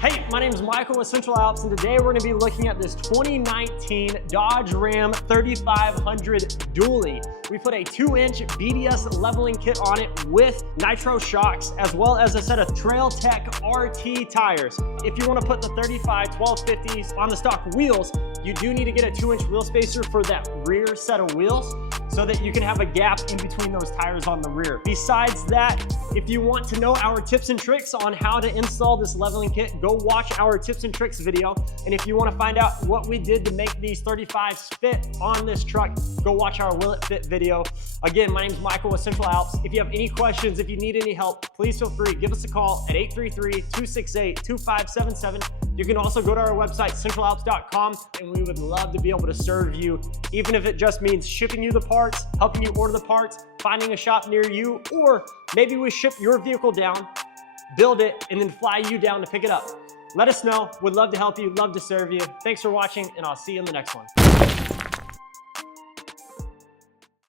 Hey, my name is Michael with Central Alps, and today we're going to be looking at this 2019 Dodge Ram 3500 dually. We put a 2-inch BDS leveling kit on it with nitro shocks, as well as a set of TrailTek RT tires. If you want to put the 35 1250s on the stock wheels, you do need to get a 2-inch wheel spacer for that rear set of wheels so that you can have a gap in between those tires on the rear. Besides that, if you want to know our tips and tricks on how to install this leveling kit, go watch our tips and tricks video. And if you want to find out what we did to make these 35s fit on this truck, go watch our Will It Fit video. Again, my name is Michael with Central Alps. If you have any questions, if you need any help, please feel free, give us a call at 833-268-2577. You can also go to our website, centralalps.com, and we would love to be able to serve you, even if it just means shipping you the parts, helping you order the parts, finding a shop near you, or maybe we ship your vehicle down, build it, and then fly you down to pick it up. Let us know. We'd love to help you, love to serve you. Thanks for watching, and I'll see you in the next one.